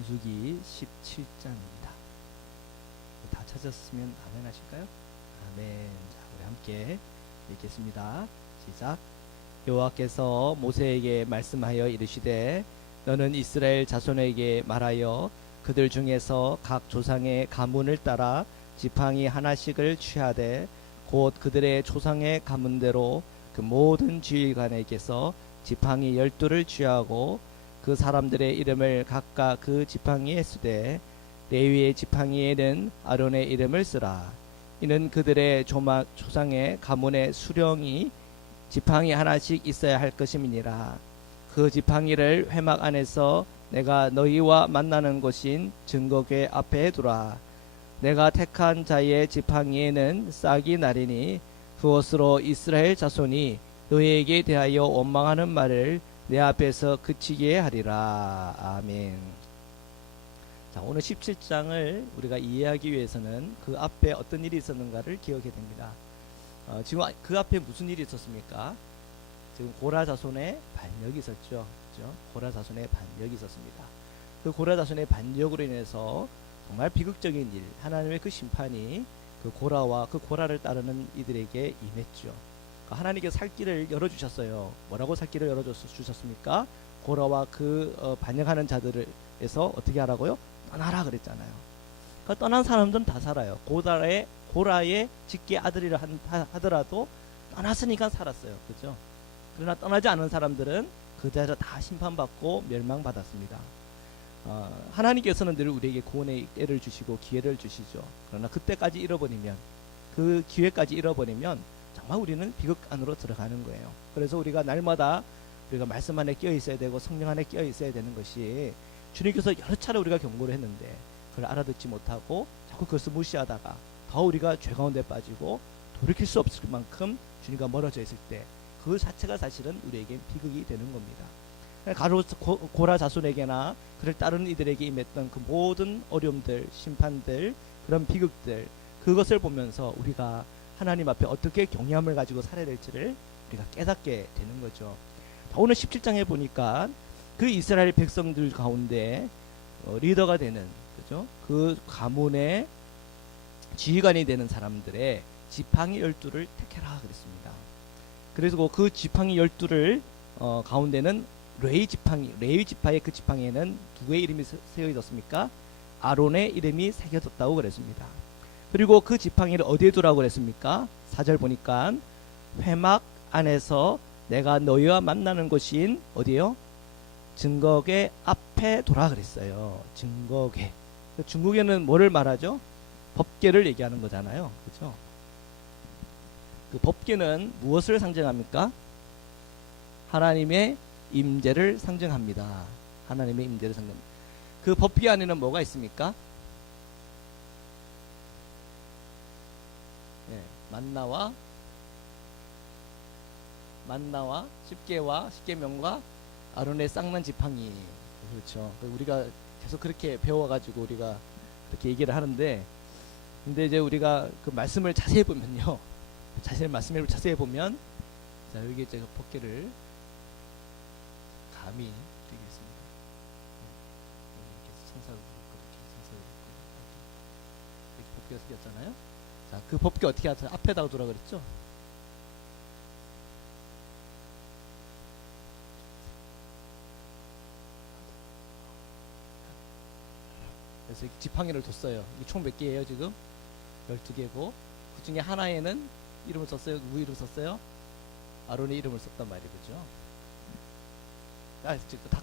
민수기 17장입니다. 다 찾았으면 아멘 하실까요? 아멘. 자, 우리 함께 읽겠습니다. 시작. 여호와께서 모세에게 말씀하여 이르시되 너는 이스라엘 자손에게 말하여 그들 중에서 각 조상의 가문을 따라 지팡이 하나씩을 취하되 곧 그들의 조상의 가문대로 그 모든 지휘관에게서 지팡이 12를 취하고 그 사람들의 이름을 각각 그 지팡이에 쓰되 레위의 지팡이에는 아론의 이름을 쓰라. 이는 그들의 조상의 가문의 수령이 지팡이 하나씩 있어야 할 것임이니라. 그 지팡이를 회막 안에서 내가 너희와 만나는 곳인 증거궤 앞에 두라. 내가 택한 자의 지팡이에는 싹이 나리니 그것으로 이스라엘 자손이 너희에게 대하여 원망하는 말을 내 앞에서 그치게 하리라. 아멘. 자, 오늘 17장을 우리가 이해하기 위해서는 그 앞에 어떤 일이 있었는가를 기억해야 됩니다. 지금 그 앞에 무슨 일이 있었습니까? 지금 고라 자손의 반역이 있었죠. 그렇죠? 고라 자손의 반역이 있었습니다. 그 고라 자손의 반역으로 인해서 정말 비극적인 일, 하나님의 그 심판이 그 고라와 그 고라를 따르는 이들에게 임했죠. 하나님께서 살 길을 열어주셨어요. 뭐라고 살 길을 열어주셨습니까? 고라와 그 반역하는 자들에서 어떻게 하라고요? 떠나라 그랬잖아요. 떠난 사람들은 다 살아요. 고라의 직계 아들이라 하더라도 떠났으니까 살았어요. 그죠? 그러나 떠나지 않은 사람들은 그 자리에서 다 심판받고 멸망받았습니다. 하나님께서는 늘 우리에게 구원의 때를 주시고 기회를 주시죠. 그러나 그때까지 잃어버리면, 그 기회까지 잃어버리면 정말 우리는 비극 안으로 들어가는 거예요. 그래서 우리가 날마다 우리가 말씀 안에 끼어 있어야 되고 성령 안에 끼어 있어야 되는 것이, 주님께서 여러 차례 우리가 경고를 했는데 그걸 알아듣지 못하고 자꾸 그것을 무시하다가 더 우리가 죄 가운데 빠지고 돌이킬 수 없을 만큼 주님과 멀어져 있을 때 그 자체가 사실은 우리에게 비극이 되는 겁니다. 고라 자손에게나 그를 따르는 이들에게 임했던 그 모든 어려움들, 심판들, 그런 비극들, 그것을 보면서 우리가 하나님 앞에 어떻게 경외함을 가지고 살아야 될지를 우리가 깨닫게 되는 거죠. 오늘 17장에 보니까 그 이스라엘 백성들 가운데 리더가 되는, 그죠? 그 가문의 지휘관이 되는 사람들의 지팡이 12를 택해라 그랬습니다. 그래서 그 지팡이 12를 가운데는 레위 지파의 그 지팡이에는 누구의 이름이 새겨 있었습니까? 아론의 이름이 새겨졌다고 그랬습니다. 그리고 그 지팡이를 어디에 두라고 그랬습니까? 4절 보니까 회막 안에서 내가 너희와 만나는 곳인 어디요? 증거궤 앞에 두라 그랬어요. 증거궤. 중국에는 뭐를 말하죠? 법궤를 얘기하는 거잖아요. 그렇죠? 그 법궤는 무엇을 상징합니까? 하나님의 임재를 상징합니다. 하나님의 임재를 상징합니다. 그 법궤 안에는 뭐가 있습니까? 네, 만나와 십계명과 아론의 쌍난 지팡이. 그렇죠. 우리가 계속 그렇게 배워가지고 우리가 그렇게 얘기를 하는데, 근데 이제 우리가 그 말씀을 자세히 보면요, 말씀을 자세히 보면, 자, 여기 제가 법궤를 감히 드리겠습니다. 이렇게 천사가 이렇게 법궤가 쓰였잖아요. 자, 그 법궤 어떻게 하세요? 앞에다가 두라 그랬죠? 그래서 지팡이를 뒀어요. 이게 총 몇 개예요 지금? 12개고 그 중에 하나에는 이름을 썼어요. 누구 이름 썼어요? 아론의 이름을 썼단 말이죠.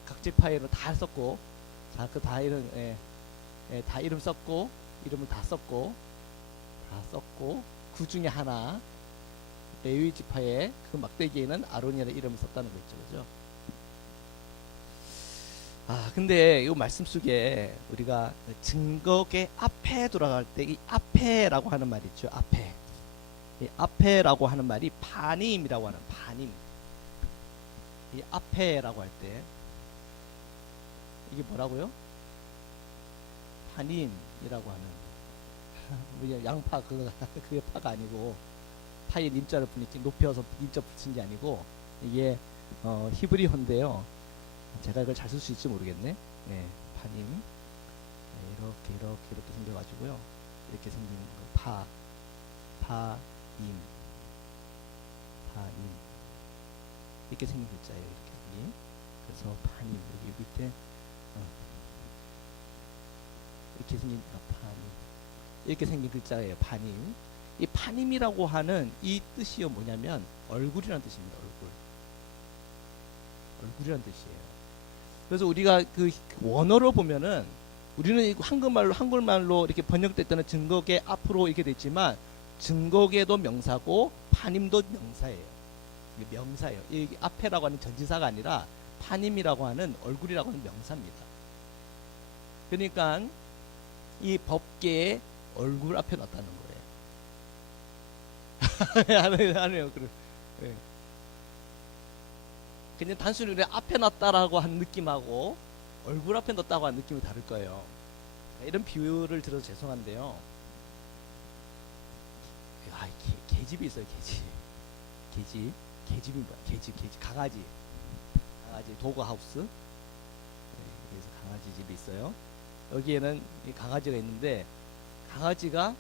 각 지파에는 다 썼고, 자, 그 다 이름, 다 이름 썼고, 이름을 다 썼고, 그 중에 하나 레위 지파의 그 막대기에는 아론이라는 이름을 썼다는 거죠, 그죠? 근데 이 말씀 속에 우리가 증거궤 앞에 돌아갈 때 이 앞에라고 하는 말이 있죠. 이 앞에라고 하는 말이 파님이라고 하는, 파님. 이 앞에라고 할 때 이게 뭐라고요? 파님이라고 하는, 양파 그게 파가 아니고, 파에 님자를 높여서 님자 붙인 게 아니고, 이게 히브리어인데요. 제가 이걸 잘 쓸 수 있을지 모르겠네. 네, 파님. 이렇게 생겨가지고요. 이렇게 생긴 거 파임 이렇게 생긴 글자예요. 이렇게. 그래서 파님 여기 밑에 이렇게 생긴 파님 이렇게 생긴 글자예요. 파님. 이 파님이라고 하는 이 뜻이요 뭐냐면 얼굴이라는 뜻입니다. 얼굴이라는 뜻이에요. 그래서 우리가 그 원어로 보면은 우리는 한글말로 이렇게 번역될 때는 증거계 앞으로 이렇게 됐지만 증거계도 명사고 파님도 명사예요. 이게 명사예요. 이 앞에라고 하는 전지사가 아니라 파님이라고 하는 얼굴이라고 하는 명사입니다. 그러니까 이 법계의 얼굴 앞에 놨다는 거예요. 안 해요. 네. 그냥 단순히 우리 앞에 놨다라고 하는 느낌하고 얼굴 앞에 놨다고 하는 느낌이 다를 거예요. 이런 비유를 들어서 죄송한데요. 계집이 있어요. 계집이 뭐야? 계집 강아지 도그하우스. 그래서 강아지 집이 있어요. 여기에는 이 강아지가 있는데 강아지가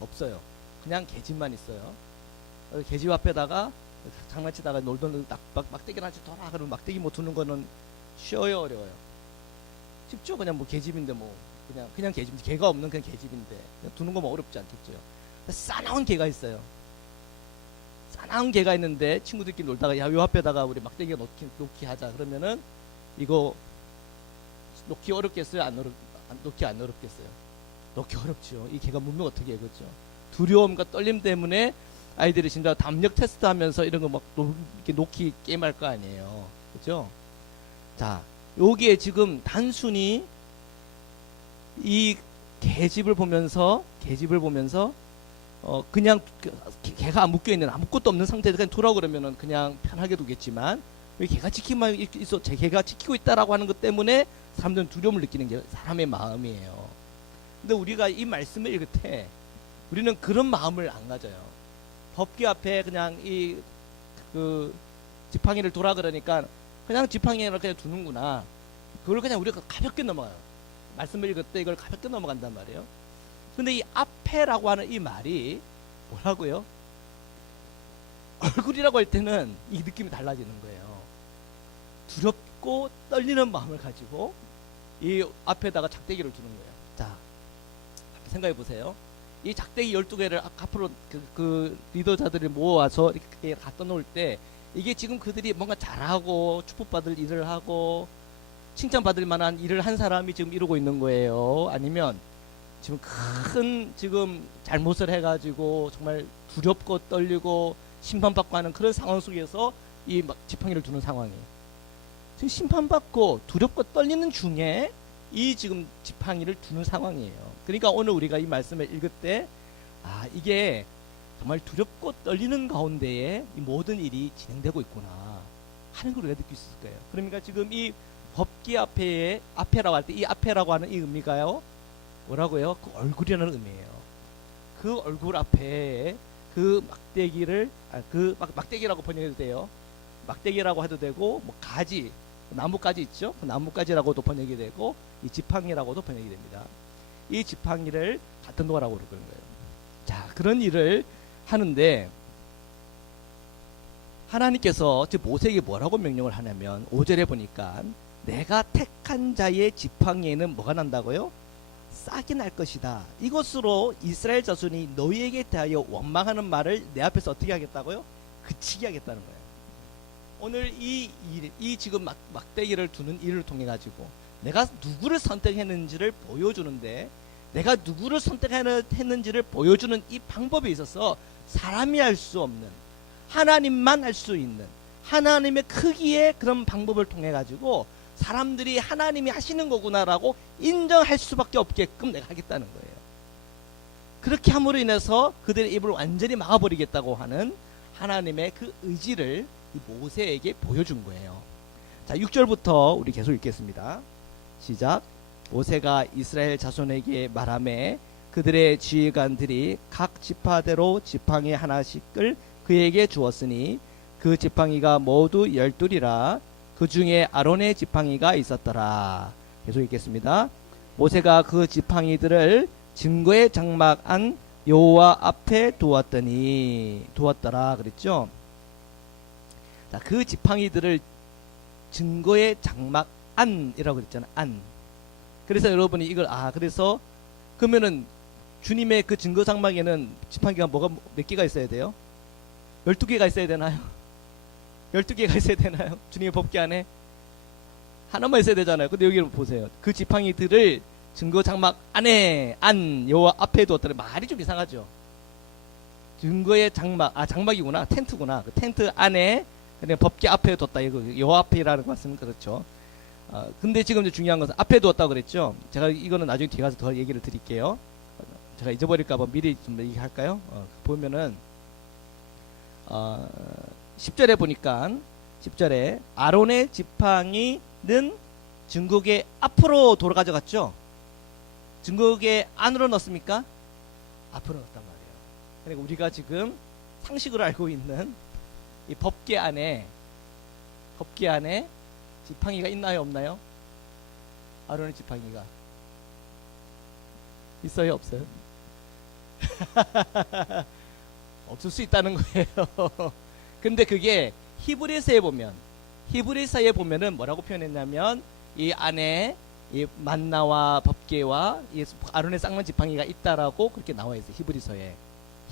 없어요. 그냥 계집만 있어요. 계집 앞에다가 장난치다가 놀던 막대기 하나씩 둬라 그러면 막대기 못 두는 거는 쉬워요, 어려워요? 쉽죠. 그냥 뭐 계집인데 뭐 그냥 계집, 개가 없는 그냥 계집인데 그냥 두는 거 뭐 어렵지 않겠죠. 싸나운 개가 있어요. 싸나운 개가 있는데 친구들끼리 놀다가 야, 요 앞에다가 우리 막대기 놓기 하자 그러면은 이거 놓기 어렵겠어요? 놓기 안 어렵겠어요? 놓기 어렵죠. 이 개가 물면 어떻게 해, 그렇죠? 두려움과 떨림 때문에 아이들이 진짜 담력 테스트 하면서 이런 거 막 이렇게 놓기 게임할 거 아니에요. 그죠? 자, 여기에 지금 단순히 이 계집을 보면서 그냥 개가 안 묶여 있는 아무것도 없는 상태에서 그냥 두라고 그러면은 그냥 편하게 두겠지만 왜 개가 지키만 있어 제 개가 지키고 있다라고 하는 것 때문에 사람들은 두려움을 느끼는 게 사람의 마음이에요. 근데 우리가 이 말씀을 읽을 때 우리는 그런 마음을 안 가져요. 법궤 앞에 그냥 그 지팡이를 두라 그러니까 그냥 지팡이를 그냥 두는구나. 그걸 그냥 우리가 가볍게 넘어가요. 말씀을 읽을 때 이걸 가볍게 넘어간단 말이에요. 근데 이 앞에라고 하는 이 말이 뭐라고요? 얼굴이라고 할 때는 이 느낌이 달라지는 거예요. 두렵고 떨리는 마음을 가지고 이 앞에다가 작대기를 두는 거예요. 자, 생각해 보세요. 이 작대기 12개를 앞으로 그 리더자들이 모아서 이렇게 갖다 놓을 때 이게 지금 그들이 뭔가 잘하고 축복받을 일을 하고 칭찬받을 만한 일을 한 사람이 지금 이루고 있는 거예요? 아니면 지금 큰 잘못을 해가지고 정말 두렵고 떨리고 심판받고 하는 그런 상황 속에서 이 막 지팡이를 두는 상황이에요. 지금 심판받고 두렵고 떨리는 중에 이 지금 지팡이를 두는 상황이에요. 그러니까 오늘 우리가 이 말씀을 읽을 때 이게 정말 두렵고 떨리는 가운데에 이 모든 일이 진행되고 있구나 하는 걸 우리가 느낄 수 있을 거예요. 그러니까 지금 이 법기 앞에라고 할 때 이 앞에라고 하는 이 의미가요 뭐라고요? 그 얼굴이라는 의미예요. 그 얼굴 앞에 그 막대기를 막대기라고 번역해도 돼요. 막대기라고 해도 되고 뭐 가지 나뭇가지 있죠? 그 나뭇가지라고도 번역이 되고 이 지팡이라고도 번역이 됩니다. 이 지팡이를 갖다 놓으라고 그러는 거예요. 자, 그런 일을 하는데 하나님께서 즉 모세에게 뭐라고 명령을 하냐면 5절에 보니까 내가 택한 자의 지팡이에는 뭐가 난다고요? 싹이 날 것이다. 이것으로 이스라엘 자손이 너희에게 대하여 원망하는 말을 내 앞에서 어떻게 하겠다고요? 그치게 하겠다는 거예요. 오늘 이 지금 막대기를 두는 일을 통해 가지고 내가 누구를 선택했는지를 보여주는데 내가 누구를 선택했는지를 보여주는 이 방법에 있어서 사람이 할 수 없는 하나님만 할 수 있는 하나님의 크기의 그런 방법을 통해 가지고 사람들이 하나님이 하시는 거구나라고 인정할 수밖에 없게끔 내가 하겠다는 거예요. 그렇게 함으로 인해서 그들의 입을 완전히 막아버리겠다고 하는 하나님의 그 의지를 이 모세에게 보여준 거예요. 자, 6절부터 우리 계속 읽겠습니다. 시작. 모세가 이스라엘 자손에게 말하매 그들의 지휘관들이 각 지파대로 지팡이 하나씩을 그에게 주었으니 그 지팡이가 모두 12이라 그 중에 아론의 지팡이가 있었더라. 계속 읽겠습니다. 모세가 그 지팡이들을 증거의 장막 안 여호와 앞에 두었더라 그랬죠. 자, 그 지팡이들을 증거의 장막 안이라고 그랬잖아요. 안. 그래서 여러분이 이걸 그래서 그러면은 주님의 그 증거 장막에는 지팡이가 몇 개가 있어야 돼요? 12개가 있어야 되나요? 12개가 있어야 되나요? 주님의 법궤 안에 하나만 있어야 되잖아요. 근데 여기 보세요. 그 지팡이들을 증거 장막 안에 안 여호와 앞에 두었더니 말이 좀 이상하죠. 증거의 장막 장막이구나. 텐트구나. 그 텐트 안에 그냥 법궤 앞에 뒀다. 이거 여호와 앞이라는 것 같습니다. 그렇죠. 근데 지금 이제 중요한 것은 앞에 두었다고 그랬죠. 제가 이거는 나중에 뒤에 가서 더 얘기를 드릴게요. 제가 잊어버릴까봐 미리 좀 얘기할까요? 보면은 10절에 보니까 10절에 아론의 지팡이는 증거궤 앞으로 돌아가져갔죠. 증거궤 안으로 넣습니까? 앞으로 넣었단 말이에요. 그러니까 우리가 지금 상식으로 알고 있는 이 법궤 안에 지팡이가 있나요, 없나요? 아론의 지팡이가 있어요, 없어요? 없을 수 있다는 거예요. 근데 그게 히브리서에 보면은 뭐라고 표현했냐면 이 안에 이 만나와 법궤와 이 아론의 쌍난 지팡이가 있다라고 그렇게 나와 있어요. 히브리서에.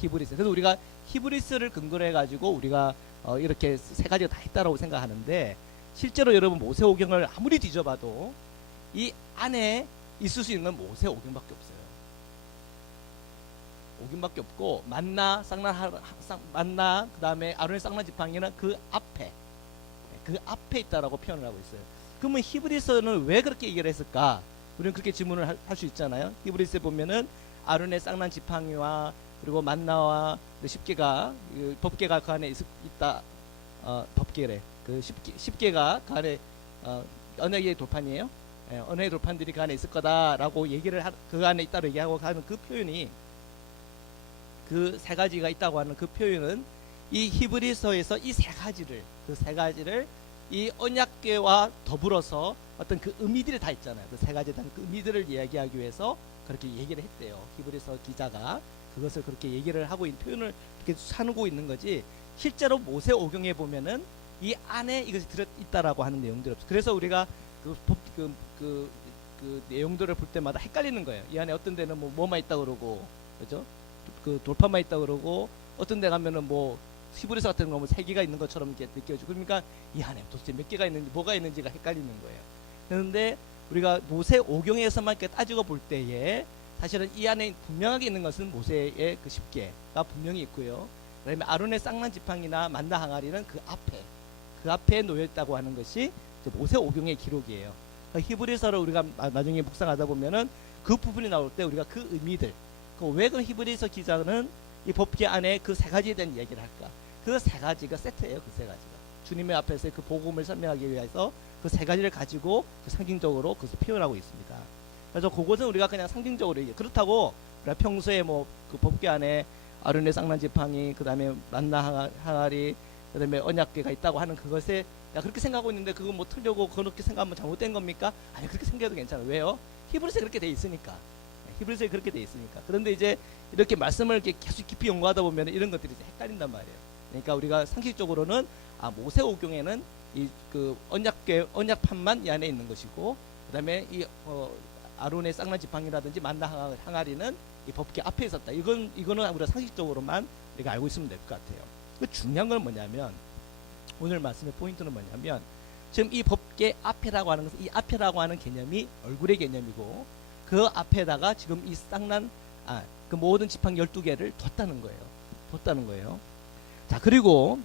그래서 우리가 히브리서를 근거로 해가지고 우리가 이렇게 세 가지가 다 있다라고 생각하는데 실제로 여러분 모세오경을 아무리 뒤져봐도 이 안에 있을 수 있는 건 모세오경밖에 없어요. 오경밖에 없고 만나 그 다음에 아론의 쌍난 지팡이는 그 앞에 있다라고 표현을 하고 있어요. 그러면 히브리서는 왜 그렇게 얘기를 했을까? 우리는 그렇게 질문을 할 수 있잖아요. 히브리서에 보면은 아론의 쌍난 지팡이와 그리고 만나와 십계가 법궤가 그 안에 있다. 법궤래. 그 십계가 그 안에 언약의 돌판이에요. 언약의 돌판들이 그 안에 있을 거다라고 얘기를 그 안에 있다고 얘기하고 하는 그 표현이 그 세 가지가 있다고 하는 그 표현은 이 히브리서에서 이 세 가지를 이 언약궤와 더불어서 어떤 그 의미들이 다 있잖아요. 그 세 가지에 대한 그 의미들을 이야기하기 위해서 그렇게 얘기를 했대요. 히브리서 기자가 그것을 그렇게 얘기를 하고 있는 표현을 이렇게 사누고 있는 거지. 실제로 모세오경에 보면은 이 안에 이것이 들어 있다라고 하는 내용들이 없어요. 그래서 우리가 그 내용들을 볼 때마다 헷갈리는 거예요. 이 안에 어떤 데는 뭐만 있다 그러고, 그죠? 그 돌판만 있다 그러고, 어떤 데 가면은 히브리서 같은 거 3개가 있는 것처럼 이렇게 느껴지고, 그러니까 이 안에 도대체 몇 개가 있는지 뭐가 있는지가 헷갈리는 거예요. 그런데 우리가 모세오경에서만 이렇게 따지고 볼 때에 사실은 이 안에 분명하게 있는 것은 모세의 그 십계가 분명히 있고요. 그다음에 아론의 쌍난 지팡이나 만나 항아리는 그 앞에 놓여 있다고 하는 것이 모세오경의 기록이에요. 히브리서를 우리가 나중에 묵상하다 보면은 그 부분이 나올 때 우리가 그 의미들, 왜 그 히브리서 기자는 이 법궤 안에 그 세 가지에 대한 이야기를 할까? 그 세 가지가 세트예요. 그 세 가지가 주님의 앞에서 그 복음을 설명하기 위해서 그 세 가지를 가지고 그 상징적으로 그것을 표현하고 있습니다. 그래서 그것은 우리가 그냥 상징적으로 얘기해요. 그렇다고 우리가 평소에 그 법궤 안에 아론의 쌍난 지팡이, 그 다음에 만나 항아리, 그 다음에 언약궤가 있다고 하는 그것에 그렇게 생각하고 있는데 그거 틀려고 그렇게 생각하면 잘못된 겁니까? 아니, 그렇게 생각해도 괜찮아요. 왜요? 히브리서에 그렇게 돼 있으니까. 그런데 이제 이렇게 말씀을 이렇게 계속 깊이 연구하다 보면 이런 것들이 이제 헷갈린단 말이에요. 그러니까 우리가 상식적으로는 모세오경에는 이 그 언약판만 이 안에 있는 것이고, 그다음에 이 아론의 쌍난 지팡이라든지 만나 항아리는 이 법궤 앞에 있었다. 이거는 우리가 상식적으로만 우리가 알고 있으면 될 것 같아요. 그 중요한 건 뭐냐면, 오늘 말씀의 포인트는 뭐냐면, 지금 이 법궤 앞에라고 하는 것은, 이 앞에라고 하는 개념이 얼굴의 개념이고, 그 앞에다가 지금 이 쌍난 그 모든 지팡이 12개를 뒀다는 거예요. 자, 그리고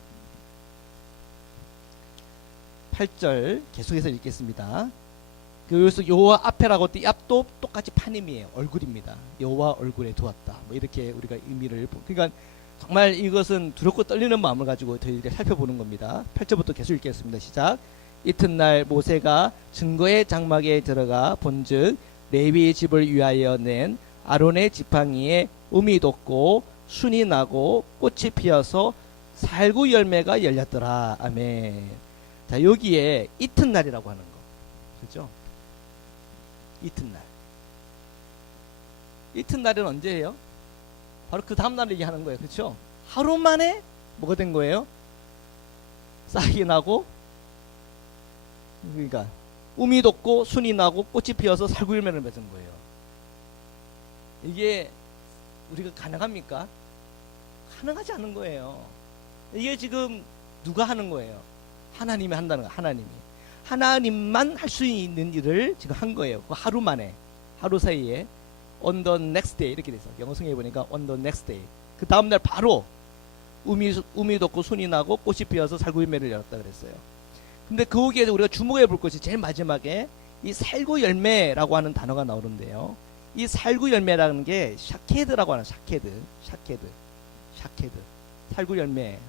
8절 계속해서 읽겠습니다. 여기서 여호와 앞에라고 이 앞도 똑같이 판임이에요. 얼굴입니다. 여호와 얼굴에 두었다. 이렇게 우리가 의미를 그러니까 정말 이것은 두렵고 떨리는 마음을 가지고 저희가 살펴보는 겁니다. 8절부터 계속 읽겠습니다. 시작. 이튿날 모세가 증거의 장막에 들어가 본즉 레위의 집을 위하여 낸 아론의 지팡이에 음이 돋고 순이 나고 꽃이 피어서 살구 열매가 열렸더라. 아멘. 자, 여기에 이튿날이라고 하는 거, 그렇죠? 이튿날. 이튿날은 언제예요? 바로 그 다음날 얘기하는 거예요. 그렇죠? 하루 만에 뭐가 된 거예요? 싹이 나고, 그러니까 um이 돋고 순이 나고 꽃이 피어서 살구열매를 맺은 거예요. 이게 우리가 가능합니까? 가능하지 않은 거예요. 이게 지금 누가 하는 거예요? 하나님이 한다는 거예요. 하나님만 할 수 있는 일을 지금 한 거예요. 그 하루 만에, 하루 사이에 on the next day 이렇게 돼서 영어 성경에 보니까 on the next day, 그 다음날 바로 um이 돋고 순이 나고 꽃이 피어서 살구열매를 열었다 그랬어요. 근데 거기에 우리가 주목해 볼 것이 제일 마지막에 이 살구열매라고 하는 단어가 나오는데요. 이 살구열매라는 게 샤케드라고 하는 샤케드. 살구열매.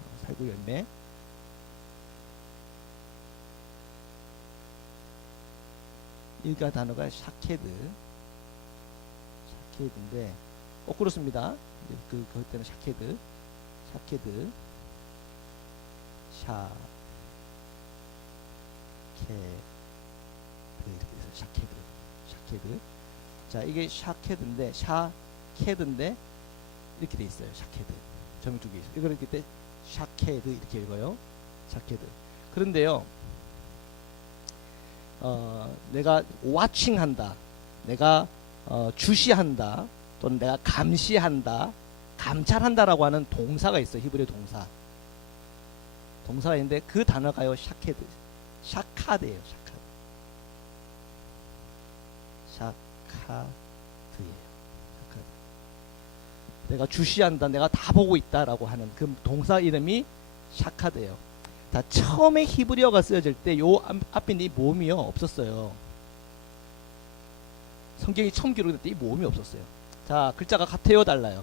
이가 단어가 샤케드인데 거꾸로 씁니다. 그때는 샤케드 이렇게 돼서 샤케드. 자, 이게 샤케드인데 이렇게 돼 있어요. 샤케드. 점이 두 개 있어요. 이거를 그때 샤케드 이렇게 읽어요. 샤케드. 그런데요, 내가 와칭한다, 내가 주시한다, 또는 내가 감시한다, 감찰한다라고 하는 동사가 있어요. 히브리 동사가 있는데 그 단어가요, 샤카드예요. 샤카드예요. 내가 주시한다, 내가 다 보고 있다라고 하는 그 동사 이름이 샤카드예요. 자, 처음에 히브리어가 쓰여질 때 요 앞에 이 모음이요 없었어요. 성경이 처음 기록될 때 이 모음이 없었어요. 자, 글자가 같아요, 달라요?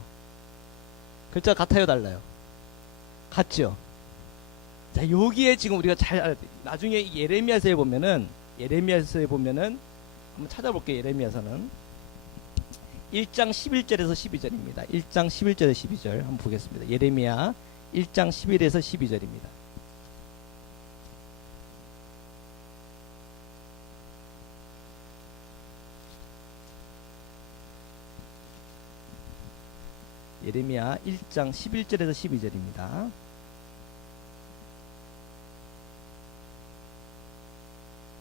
같죠? 자, 여기에 지금 우리가 잘 알아야 돼. 나중에 예레미야서에 보면은 한번 찾아볼게요. 예레미야서는 1장 11절에서 12절입니다. 1장 11절에서 12절 한번 보겠습니다. 예레미야 1장 11에서 12절입니다. 예레미야 1장 11절에서 12절입니다.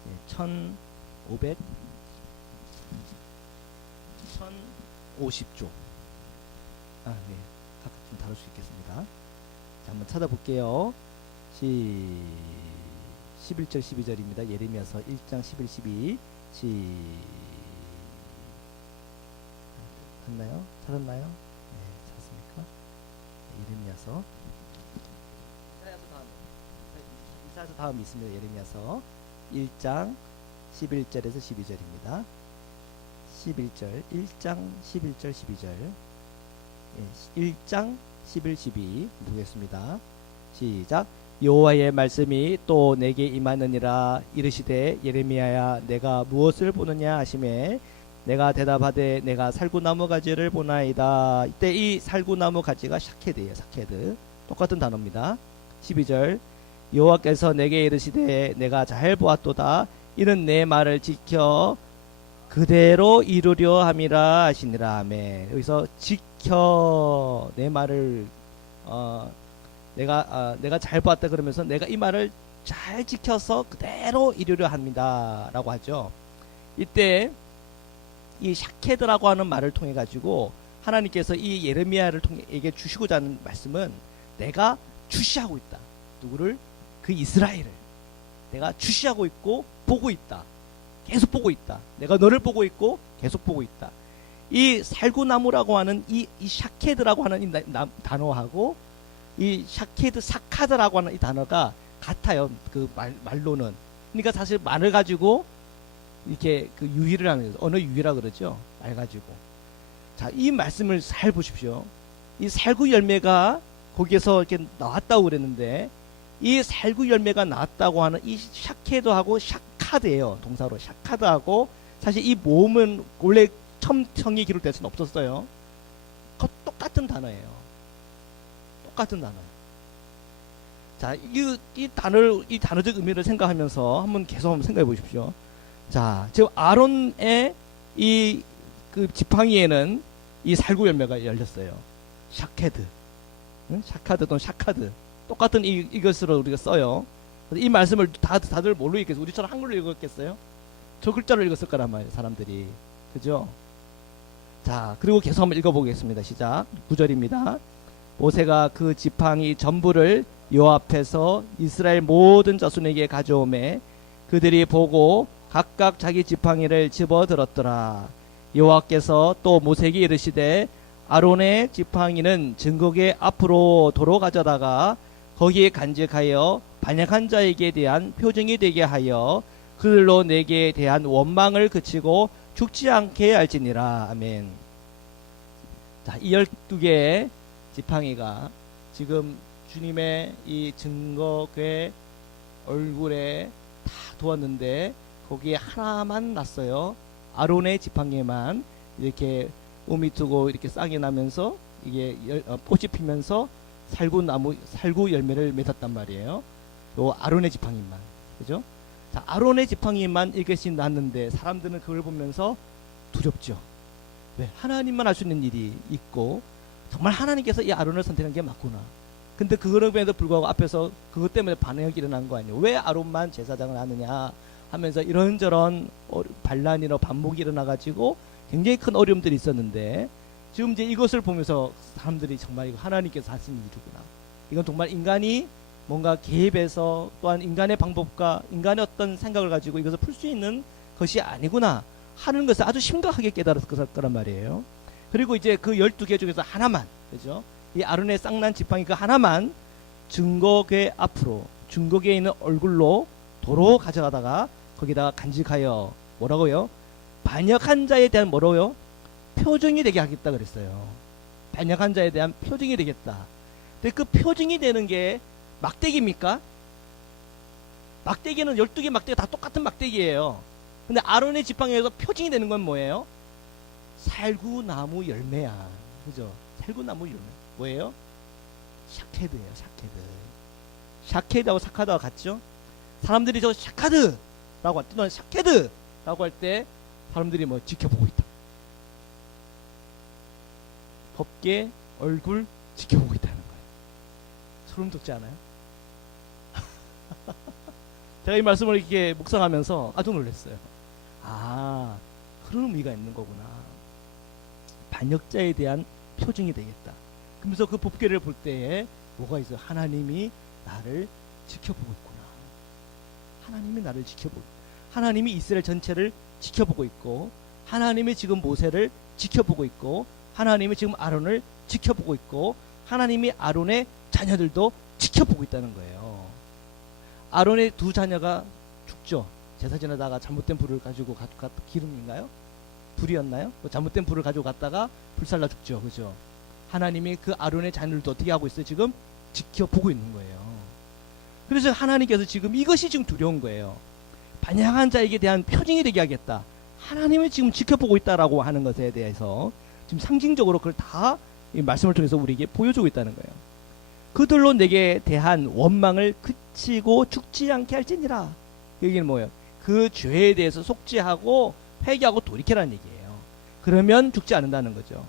네, 1050조. 네. 각각 좀 다룰 수 있겠습니다. 자, 한번 찾아볼게요. 11절 12절입니다. 예레미야서 1장 11, 12. 찾았나요? 네, 찾았습니까? 예레미야서. 이사야서 다음이 있습니다. 예레미야서 1장 11절에서 12절입니다. 1장 11절 12절. 1장 11, 12 보겠습니다. 시작. 여호와의 말씀이 또 내게 임하느니라. 이르시되 예레미야야, 내가 무엇을 보느냐 하시매 내가 대답하되 내가 살구나무 가지를 보나이다. 이때 이 살구나무 가지가 샤케드예요. 똑같은 단어입니다. 12절. 여호와께서 내게 이르시되 내가 잘 보았도다. 이는 내 말을 지켜 그대로 이루려 함이라 하시니라. 아멘. 여기서 지켜, 내 말을 내가 잘 보았다 그러면서 내가 이 말을 잘 지켜서 그대로 이루려 합니다 라고 하죠. 이때 이 샤케드라고 하는 말을 통해 가지고 하나님께서 이 예레미야를 통해 에게 주시고자 하는 말씀은 내가 주시하고 있다. 누구를? 그 이스라엘을 내가 주시하고 있고 보고 있다. 계속 보고 있다. 내가 너를 보고 있고 계속 보고 있다. 이 살구나무라고 하는 이 샤케드라고 하는 이 단어하고 이 샤케드 사카드라고 하는 이 단어가 같아요. 그 말로는. 그러니까 사실 말을 가지고 이렇게 그 유희를 하는 거죠. 언어 유희라 그러죠. 말 가지고. 자, 이 말씀을 잘 보십시오. 이 살구 열매가 거기에서 이렇게 나왔다고 그랬는데 이 살구 열매가 나왔다고 하는 이 샤케드하고 샤카드예요. 동사로 샤카드하고 사실 이 모음은 원래 처음 성이 기록될 수는 없었어요. 똑같은 단어예요. 자, 이 단어적 의미를 생각하면서 한번 생각해 보십시오. 자, 지금 아론의 그 지팡이에는 이 살구 열매가 열렸어요. 샤케드, 응? 샤카드 또는 샤카드, 똑같은 이것으로 우리가 써요. 이 말씀을 다들 뭘로 읽겠어요? 우리처럼 한글로 읽었겠어요? 저 글자로 읽었을 거란 말이에요, 사람들이. 그죠? 자, 그리고 계속 한번 읽어보겠습니다. 시작. 9절입니다. 모세가 그 지팡이 전부를 여호와 앞에서 이스라엘 모든 자손에게 가져오매 그들이 보고 각각 자기 지팡이를 집어들었더라. 여호와께서 또 모세에게 이르시되 아론의 지팡이는 증거궤 앞으로 도로 가져다가 거기에 간직하여 반역한 자에게 대한 표징이 되게 하여 그들로 내게 대한 원망을 그치고 죽지 않게 할지니라. 아멘. 자, 이 12개의 지팡이가 지금 주님의 이 증거궤 얼굴에 다 두었는데 거기에 하나만 났어요. 아론의 지팡이만 이렇게 우미 트고 이렇게 쌍이 나면서 이게 꽃이 피면서 살구 열매를 맺었단 말이에요. 요 아론의 지팡이만. 그죠? 자, 아론의 지팡이만 이것이 났는데 사람들은 그걸 보면서 두렵죠. 왜? 하나님만 할 수 있는 일이 있고 정말 하나님께서 이 아론을 선택한 게 맞구나. 근데 그거에도 불구하고 앞에서 그것 때문에 반응이 일어난 거 아니에요. 왜 아론만 제사장을 하느냐 하면서 이런저런 반란이나 반목이 일어나가지고 굉장히 큰 어려움들이 있었는데 지금 이제 이것을 보면서 사람들이 정말 이거 하나님께서 하신 일이구나. 이건 정말 인간이 뭔가 개입해서 또한 인간의 방법과 인간의 어떤 생각을 가지고 이것을 풀 수 있는 것이 아니구나 하는 것을 아주 심각하게 깨달았을 거란 말이에요. 그리고 이제 그 12개 중에서 하나만, 그죠? 이 아론의 쌍난 지팡이 그 하나만 증거궤 앞으로, 증거궤에 있는 얼굴로 도로 가져가다가 거기다가 간직하여 뭐라고요? 반역한 자에 대한 뭐라고요? 표징이 되게 하겠다 그랬어요. 반역한 자에 대한 표징이 되겠다. 근데 그 표징이 되는 게 막대기입니까? 막대기는 12개 막대기 다 똑같은 막대기예요. 근데 아론의 지팡이에서 표징이 되는 건 뭐예요? 살구나무 열매야. 그죠? 살구나무 열매. 뭐예요? 샤케드예요. 샤케드. 샤케드하고 사카드하고 같죠? 사람들이 저 샤카드라고 할 때, 또는 샤케드라고 할 때 사람들이 뭐 지켜보고 있다. 법계 얼굴 지켜보고 있다는 거예요. 소름 돋지 않아요? 제가 이 말씀을 이렇게 묵상하면서 아주 놀랐어요. 아, 그런 의미가 있는 거구나. 반역자에 대한 표징이 되겠다. 그러면서 그 법궤를 볼 때에 뭐가 있어요? 하나님이 나를 지켜보고 있구나. 하나님이 나를 지켜보고, 하나님이 이스라엘 전체를 지켜보고 있고, 하나님이 지금 모세를 지켜보고 있고, 하나님이 지금 아론을 지켜보고 있고, 하나님이 아론의 자녀들도 지켜보고 있다는 거예요. 아론의 두 자녀가 죽죠. 제사 지내다가 잘못된 불을 가지고 기름인가요? 불이었나요? 잘못된 불을 가지고 갔다가 불살라 죽죠. 그죠? 하나님이 그 아론의 자녀들도 어떻게 하고 있어요? 지금 지켜보고 있는 거예요. 그래서 하나님께서 지금 이것이 지금 두려운 거예요. 반역한 자에게 대한 표징이 되게 하겠다. 하나님을 지금 지켜보고 있다라고 하는 것에 대해서 지금 상징적으로 그걸 다 이 말씀을 통해서 우리에게 보여주고 있다는 거예요. 그들로 내게 대한 원망을 그치고 죽지 않게 할지니라. 여기는 뭐예요? 그 죄에 대해서 속죄하고 회개하고 돌이켜라는 얘기예요. 그러면 죽지 않는다는 거죠.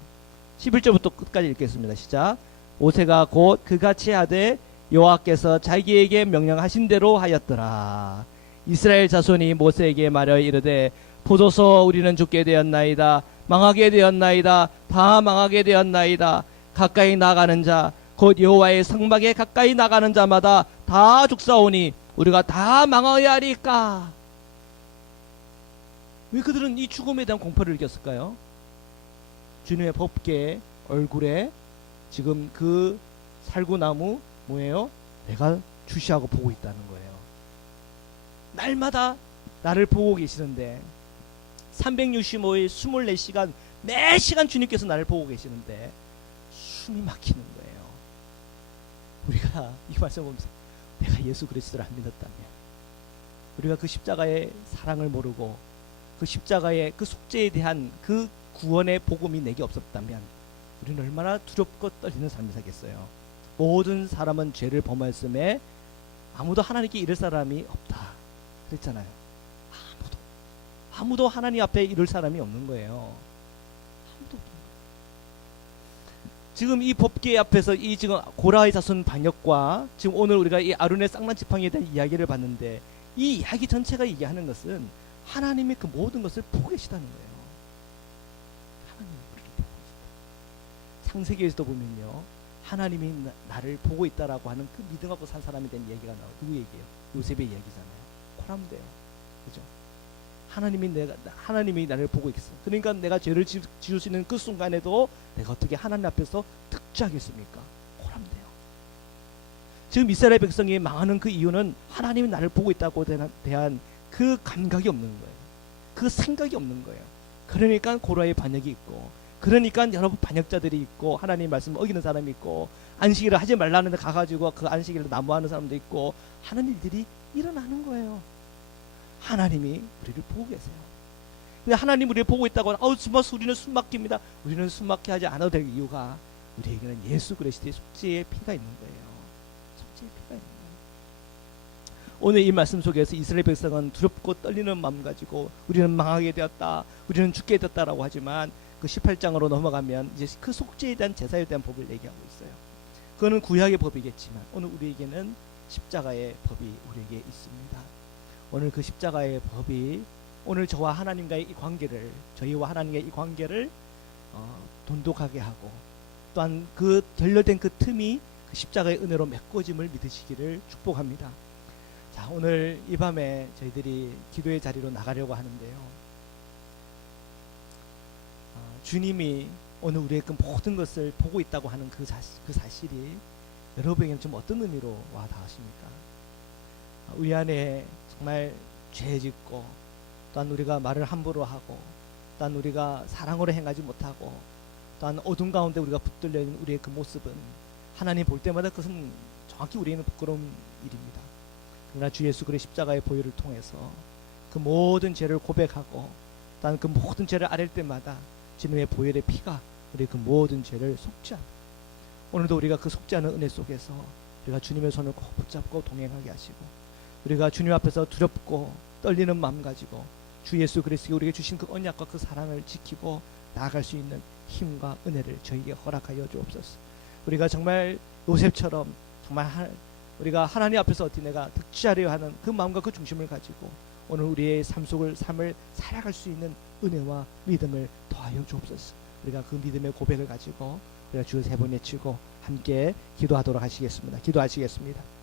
11절부터 끝까지 읽겠습니다. 시작. 모세가 곧 그같이 하되 여호와께서 자기에게 명령하신 대로 하였더라. 이스라엘 자손이 모세에게 말하여 이르되 보소서 우리는 죽게 되었나이다. 망하게 되었나이다. 다 망하게 되었나이다. 가까이 나가는 자 곧 여호와의 성막에 가까이 나가는 자마다 다 죽사오니 우리가 다 망하여야 하리까. 왜 그들은 이 죽음에 대한 공포를 느꼈을까요? 주님의 법궤 얼굴에 지금 그 살구나무 뭐예요? 내가 주시하고 보고 있다는 거예요. 날마다 나를 보고 계시는데 365일 24시간 매 시간 주님께서 나를 보고 계시는데 숨이 막히는 거예요. 우리가 이 말씀을 보면서 내가 예수 그리스도를 안 믿었다면, 우리가 그 십자가의 사랑을 모르고 그 십자가의 그 속죄에 대한 그 구원의 복음이 내게 없었다면 우리는 얼마나 두렵고 떨리는 삶을 살겠어요. 모든 사람은 죄를 범하였음에 아무도 하나님께 이를 사람이 없다 그랬잖아요. 아무도 하나님 앞에 이를 사람이 없는 거예요. 아무도 없는 거예요. 지금 이 법궤 앞에서 이 지금 고라의 자손 반역과 지금 오늘 우리가 이 아론의 쌍난 지팡이에 대한 이야기를 봤는데, 이 이야기 전체가 얘기하는 것은 하나님이 그 모든 것을 보고 계시다는 거예요. 하나님이 우리를 보고 계시다. 창세기에서도 보면요, 하나님이 나를 보고 있다라고 하는 그 믿음하고 산 사람에 대한 이야기가 나와요. 누구 얘기예요? 요셉의 이야기잖아요. 코람데요. 그죠? 하나님이 나를 보고 있어. 그러니까 내가 죄를 지을 수 있는 그 순간에도 내가 어떻게 하나님 앞에서 득죄하겠습니까? 코람데요. 지금 이스라엘 백성이 망하는 그 이유는 하나님이 나를 보고 있다고 대한 그 감각이 없는 거예요. 그 생각이 없는 거예요. 그러니까 고라의 반역이 있고, 그러니까 여러분 반역자들이 있고, 하나님 말씀을 어기는 사람이 있고, 안식일을 하지 말라는데 가가지고 그 안식일을 남무하는 사람도 있고, 하는 일들이 일어나는 거예요. 하나님이 우리를 보고 계세요. 근데 하나님 우리를 보고 있다고 하면 우리는 숨막힙니다. 우리는 숨막히 하지 않아도 될 이유가, 우리에게는 예수 그리스도의 속죄의 피가 있는 거예요. 속죄의 피가 있는 거예요. 오늘 이 말씀 속에서 이스라엘 백성은 두렵고 떨리는 마음 가지고 우리는 망하게 되었다, 우리는 죽게 되었다라고 하지만, 그 18장으로 넘어가면 이제 그 속죄에 대한 제사에 대한 법을 얘기하고 있어요. 그거는 구약의 법이겠지만 오늘 우리에게는 십자가의 법이 우리에게 있습니다. 오늘 그 십자가의 법이 오늘 저와 하나님과의 이 관계를, 저희와 하나님과의 이 관계를 돈독하게 하고, 또한 그 결렬된 그 틈이 그 십자가의 은혜로 메꿔짐을 믿으시기를 축복합니다. 자, 오늘 이 밤에 저희들이 기도의 자리로 나가려고 하는데요, 주님이 오늘 우리의 그 모든 것을 보고 있다고 하는 그 사실이 여러분에게는 좀 어떤 의미로 와 닿으십니까? 우리 안에 정말 죄 짓고, 또한 우리가 말을 함부로 하고, 또한 우리가 사랑으로 행하지 못하고, 또한 어둠 가운데 우리가 붙들려 있는 우리의 그 모습은 하나님 볼 때마다 그것은 정확히 우리에게는 부끄러운 일입니다. 그러나 주 예수 그리스도의 십자가의 보혈을 통해서 그 모든 죄를 고백하고, 또한 그 모든 죄를 아랠 때마다 주님의 보혈의 피가 우리의 그 모든 죄를 속죄합니다. 오늘도 우리가 그 속죄하는 은혜 속에서 우리가 주님의 손을 꼭 붙잡고 동행하게 하시고, 우리가 주님 앞에서 두렵고 떨리는 마음 가지고 주 예수 그리스도가 우리에게 주신 그 언약과 그 사랑을 지키고 나아갈 수 있는 힘과 은혜를 저희에게 허락하여 주옵소서. 우리가 정말 요셉처럼 정말 우리가 하나님 앞에서 어떻게 내가 득취하려 하는 그 마음과 그 중심을 가지고 오늘 우리의 삶을 살아갈 수 있는 은혜와 믿음을 더하여 주옵소서. 우리가 그 믿음의 고백을 가지고 우리가 주를 세 번 외치고 함께 기도하도록 하시겠습니다. 기도하시겠습니다.